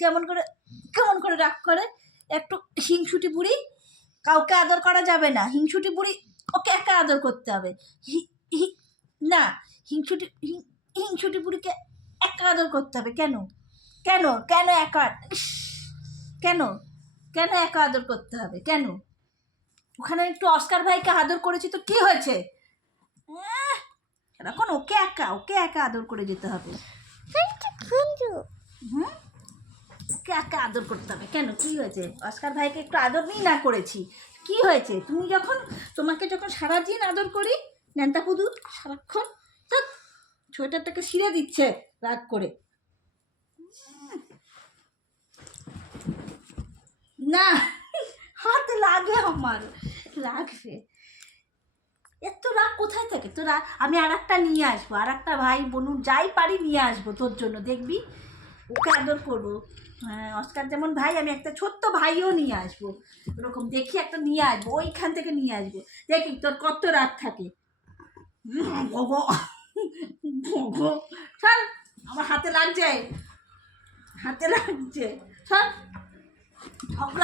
কেমন করে কেমন করে রাগ করে। একটু হিংসুটি বুড়ি, কাউকে আদর করা যাবে না। হিংসুটি বুড়ি ওকে একা আদর করতে হবে। না, হিংসুটি বুড়িকে একা আদর করতে হবে। কেন কেন কেন একা? কেন কেন একা আদর করতে হবে? কেন? ওখানে একটু অস্কার ভাইকে আদর করেছি তো কি হয়েছে? এখন ওকে একা আদর করে যেতে হবে। ওকে একা আদর করতে হবে। কেন, কি হয়েছে? অস্কার ভাইকে একটু আদর নিই না করেছি, কি হয়েছে? তোমাকে যখন সারাদিন আদর করি, ন্যান্তা পুদু সারাক্ষণ তো সোয়েটারটাকে ছিঁড়ে দিচ্ছে রাগ করে। না, হাত লাগে, আমার লাগবে। এত রাগ কোথায় থাকে? তো রাগ আমি আর একটা নিয়ে আসবো, আর একটা ভাই বোন যাই পারি নিয়ে আসবো তোর জন্য, দেখবি ওকে আদর করবো। হ্যাঁ, অস্কার যেমন ভাই, আমি একটা ছোট্ট ভাইও নিয়ে আসবো। ওরকম দেখি একটা নিয়ে আসবো, ওইখান থেকে নিয়ে আসবো, দেখি তোর কত রাগ থাকে। চল, আমার হাতে লাগছে, সব ঝগড়া